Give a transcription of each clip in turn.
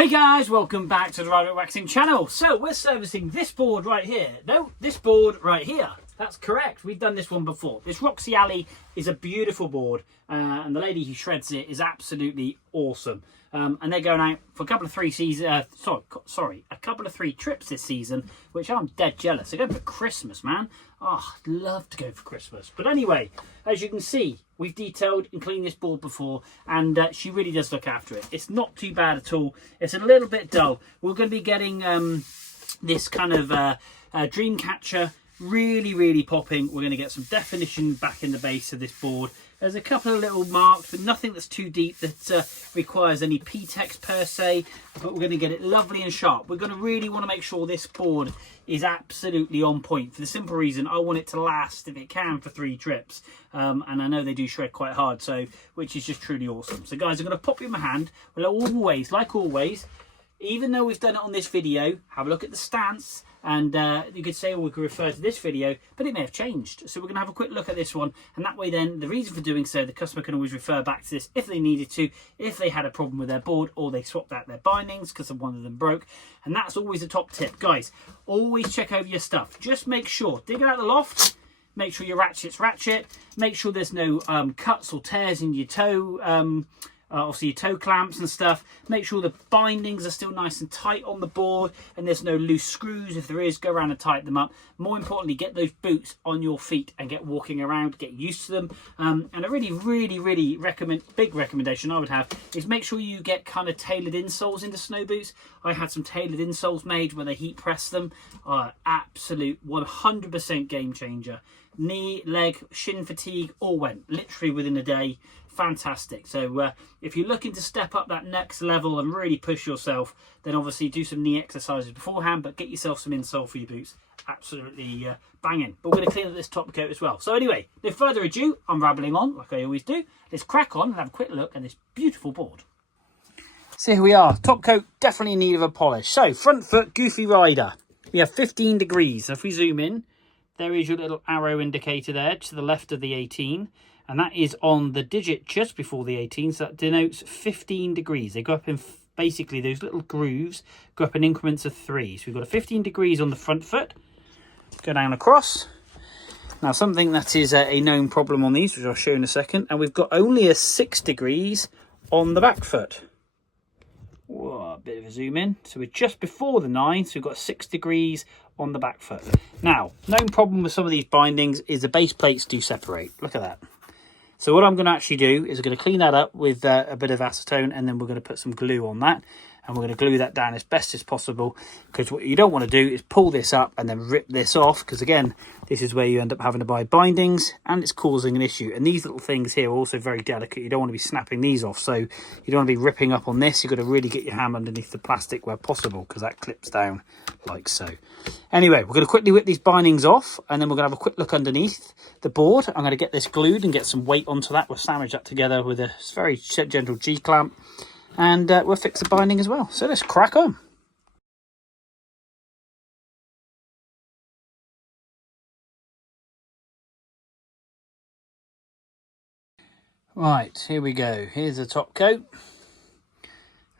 Hey guys, welcome back to the Rider Waxing channel. So we're servicing this board right here. No, this board right here. That's correct. We've done this one before. This Roxy Ally is a beautiful board, and the lady who shreds it is absolutely awesome. And they're going out for a couple of three trips this season, which I'm dead jealous. They're going for Christmas, man. Oh, I'd love to go for Christmas. But anyway, as you can see, we've detailed and cleaned this board before, and she really does look after it. It's not too bad at all. It's a little bit dull. We're going to be getting this kind of dream catcher really popping. We're going to get some definition back in the base of this board. There's a couple of little marks, but nothing that's too deep that requires any P-text per se, but we're going to get it lovely and sharp. We're going to really want to make sure this board is absolutely on point, for the simple reason I want it to last, if it can, for 3 trips. And I know they do shred quite hard, so which is just truly awesome. So guys, I'm going to pop you in my hand. Well, always, like always, even though we've done it on this video, have a look at the stance, and you could say, well, we could refer to this video, but it may have changed. So we're going to have a quick look at this one, and that way then, the reason for doing so, the customer can always refer back to this if they needed to, if they had a problem with their board, or they swapped out their bindings because one of them broke. And that's always a top tip. Guys, always check over your stuff. Just make sure, dig it out of the loft, make sure your ratchet's ratchet, make sure there's no cuts or tears in your toe, obviously your toe clamps and stuff. Make sure the bindings are still nice and tight on the board and there's no loose screws. If there is, go around and tighten them up. More importantly, get those boots on your feet and get walking around, get used to them. And a really big recommendation I would have is make sure you get kind of tailored insoles into snow boots. I had some tailored insoles made where they heat press them. Absolute 100% game changer. Knee, leg, shin fatigue all went literally within a day. Fantastic. So if you're looking to step up that next level and really push yourself, then obviously do some knee exercises beforehand, but get yourself some insole for your boots. Absolutely banging. But we're going to clean up this top coat as well. So anyway, no further ado, I'm rambling on like I always do. Let's crack on and have a quick look at this beautiful board. So here we are. Top coat definitely in need of a polish. So front foot, Goofy Rider. We have 15 degrees. So if we zoom in, there is your little arrow indicator there to the left of the 18. And that is on the digit just before the 18, so that denotes 15 degrees. They go up in, basically, those little grooves go up in increments of 3. So we've got a 15 degrees on the front foot, go down across. Now, something that is a known problem on these, which I'll show in a second, and we've got only a 6 degrees on the back foot. Whoa, a bit of a zoom in. So we're just before the 9, so we've got 6 degrees on the back foot. Now, known problem with some of these bindings is the base plates do separate. Look at that. So what I'm going to actually do is I'm going to clean that up with a bit of acetone, and then we're going to put some glue on that. And we're going to glue that down as best as possible, because what you don't want to do is pull this up and then rip this off, because again, this is where you end up having to buy bindings and it's causing an issue. And these little things here are also very delicate. You don't want to be snapping these off, so you don't want to be ripping up on this. You've got to really get your hand underneath the plastic where possible, because that clips down like so. Anyway, we're going to quickly whip these bindings off, and then we're going to have a quick look underneath the board. I'm going to get this glued and get some weight onto that. We'll sandwich that together with a very gentle G-clamp. And we'll fix the binding as well. So let's crack on. Right, here we go. Here's the top coat.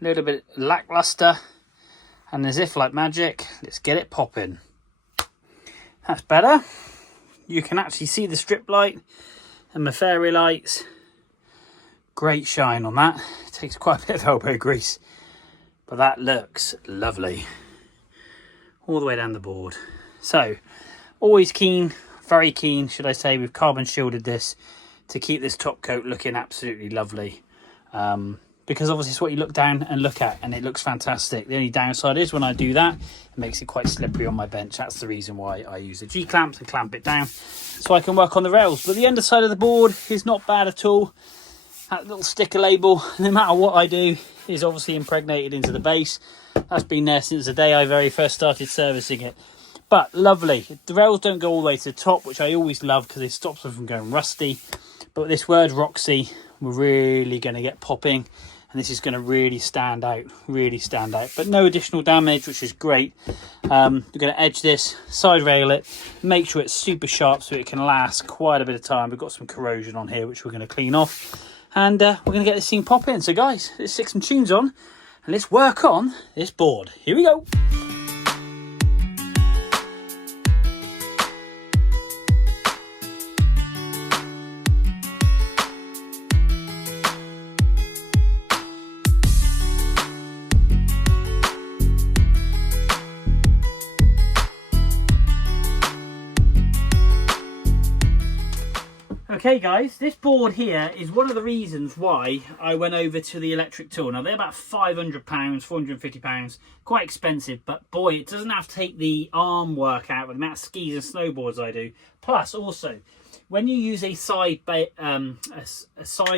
A little bit lackluster. And as if like magic, let's get it popping. That's better. You can actually see the strip light and my fairy lights. Great shine on that. It takes quite a bit of elbow grease, but that looks lovely all the way down the board. So always keen, very keen should I say, we've carbon shielded this to keep this top coat looking absolutely lovely, because obviously it's what you look down and look at, and it looks fantastic. The only downside is when I do that, it makes it quite slippery on my bench. That's the reason why I use the G-clamps and clamp it down so I can work on the rails. But the underside of the board is not bad at all. That little sticker label, no matter what I do, is obviously impregnated into the base. That's been there since the day I very first started servicing it. But lovely. The rails don't go all the way to the top, which I always love because it stops them from going rusty. But this word Roxy, we're really going to get popping. And this is going to really stand out, But no additional damage, which is great. We're going to edge this, side rail it, make sure it's super sharp so it can last quite a bit of time. We've got some corrosion on here, which we're going to clean off. And we're going to get this thing popping. So guys, let's stick some tunes on and let's work on this board. Here we go. Okay guys, this board here is one of the reasons why I went over to the electric tool. Now they're about £500, £450, quite expensive, but boy, it doesn't have to take the arm work out with the amount of skis and snowboards I do. Plus also, when you use a side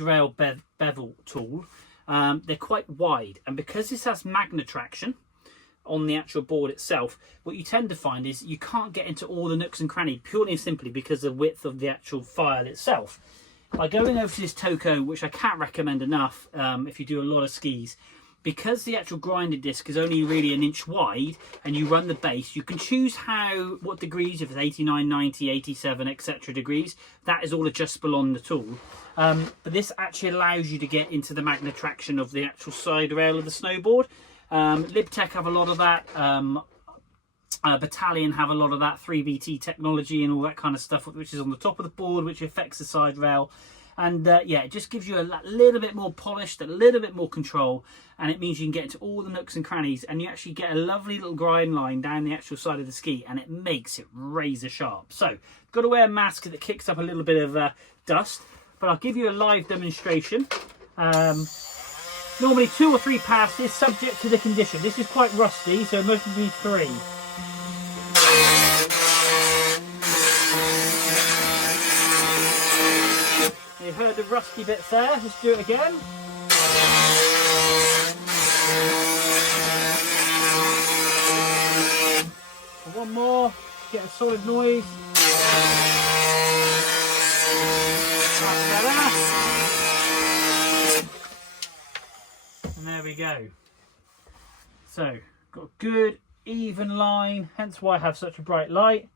rail bevel tool, they're quite wide, and because this has magnet traction on the actual board itself, what you tend to find is you can't get into all the nooks and crannies purely and simply because of the width of the actual file itself. By going over to this Toco, which I can't recommend enough if you do a lot of skis, because the actual grinding disc is only really 1 inch wide and you run the base, you can choose what degrees, if it's 89, 90, 87, etc. degrees. That is all adjustable on the tool. But this actually allows you to get into the magnet traction of the actual side rail of the snowboard. Libtech have a lot of that, Battalion have a lot of that, 3BT technology and all that kind of stuff, which is on the top of the board, which affects the side rail. And yeah, it just gives you a little bit more polished, a little bit more control, and it means you can get into all the nooks and crannies, and you actually get a lovely little grind line down the actual side of the ski, and it makes it razor sharp. So, got to wear a mask that kicks up a little bit of dust, but I'll give you a live demonstration. Normally 2 or 3 passes, subject to the condition. This is quite rusty, so most of these 3. You heard the rusty bits there. Let's do it again. One more, get a solid noise. That's better. And there we go. So, got a good even line, hence why I have such a bright light,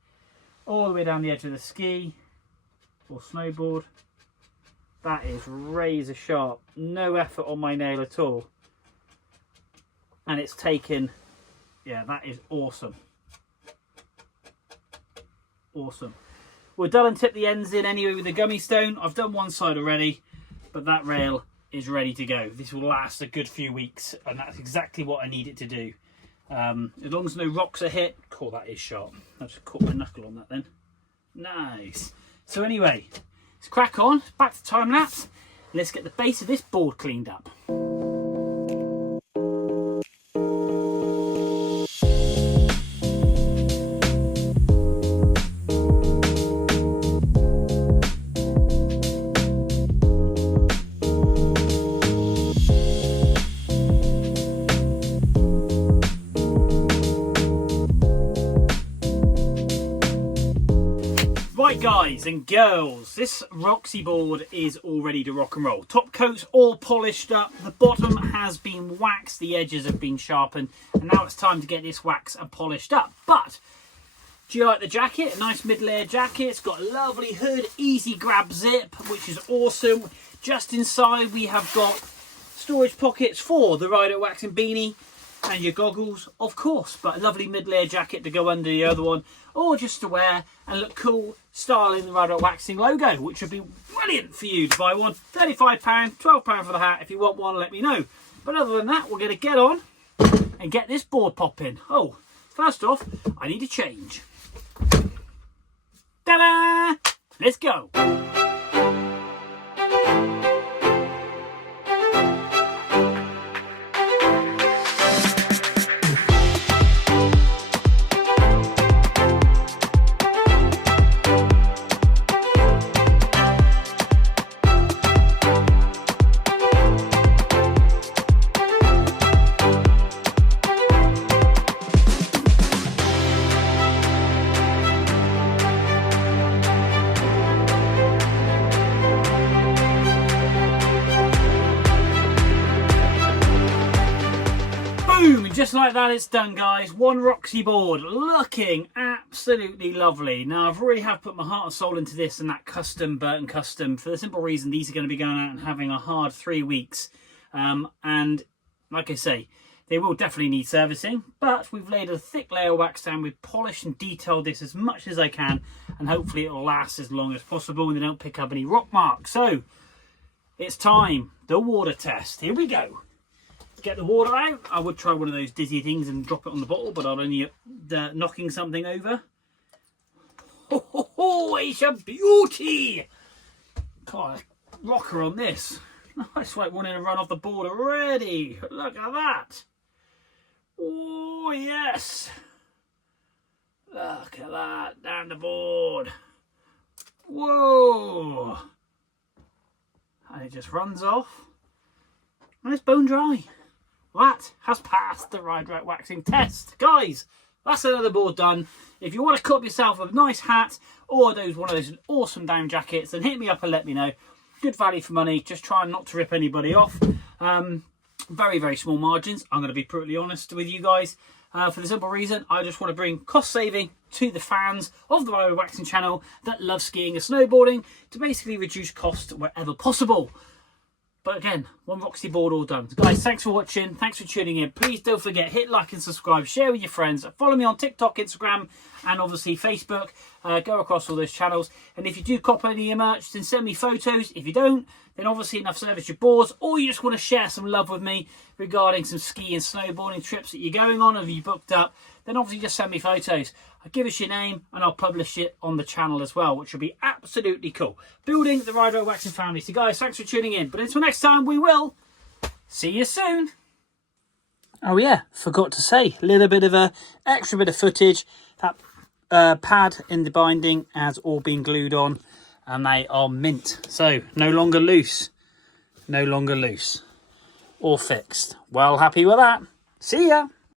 all the way down the edge of the ski or snowboard. That is razor sharp, no effort on my nail at all. And it's taken, yeah, that is awesome. Awesome. We'll dull and tip the ends in anyway with the gummy stone. I've done one side already, but that rail is ready to go. This will last a good few weeks, and that's exactly what I need it to do. As long as no rocks are hit. Cool, that is sharp. I just caught my knuckle on that then. Nice. So anyway, let's crack on. Back to time lapse. Let's get the base of this board cleaned up. Right guys and girls, this Roxy board is all ready to rock and roll. Top coat's all polished up, the bottom has been waxed, the edges have been sharpened, and now it's time to get this waxed and polished up. But do you like the jacket? A nice mid-layer jacket. It's got a lovely hood, easy grab zip, which is awesome. Just inside we have got storage pockets for the Rider waxing beanie and your goggles, of course, but a lovely mid-layer jacket to go under the other one, or just to wear and look cool, styling the Rider waxing logo, which would be brilliant for you to buy one. £35, £12 for the hat. If you want one, let me know. But other than that, we're going to get on and get this board popping. Oh, first off, I need a change. Ta-da! Let's go. Just like that, it's done, guys. One Roxy board, looking absolutely lovely. Now, I've already put my heart and soul into this and that custom Burton custom for the simple reason these are going to be going out and having a hard 3 weeks. And like I say, they will definitely need servicing, but we've laid a thick layer of wax down. We've polished and detailed this as much as I can, and hopefully it will last as long as possible and they don't pick up any rock marks. So it's time, the water test. Here we go. Get the water out. I would try one of those dizzy things and drop it on the bottle, but I'll only knocking something over. Oh, it's a beauty! God, rocker on this. It's like wanting to run off the board already. Look at that. Oh, yes. Look at that. Down the board. Whoa. And it just runs off. And it's bone dry. That has passed the Ride Right waxing test. Guys, that's another board done. If you want to cut yourself a nice hat or one of those awesome down jackets, then hit me up and let me know. Good value for money. Just trying not to rip anybody off. Very, very small margins. I'm going to be brutally honest with you guys. For the simple reason, I just want to bring cost saving to the fans of the Ride Right Waxing channel that love skiing and snowboarding to basically reduce cost wherever possible. But again, one Roxy board all done. Guys, thanks for watching. Thanks for tuning in. Please don't forget, hit like and subscribe. Share with your friends. Follow me on TikTok, Instagram, and obviously Facebook. Go across all those channels. And if you do cop any of your merch, then send me photos. If you don't, then obviously enough service your boards. Or you just want to share some love with me regarding some ski and snowboarding trips that you're going on, or you booked up, then obviously just send me photos. I'll give us your name and I'll publish it on the channel as well, which will be absolutely cool. Building the Ride Right Waxing family. So guys, thanks for tuning in. But until next time, we will see you soon. Oh yeah, forgot to say, a little bit of a extra bit of footage. That pad in the binding has all been glued on and they are mint. So no longer loose. No longer loose. All fixed. Well, happy with that. See ya.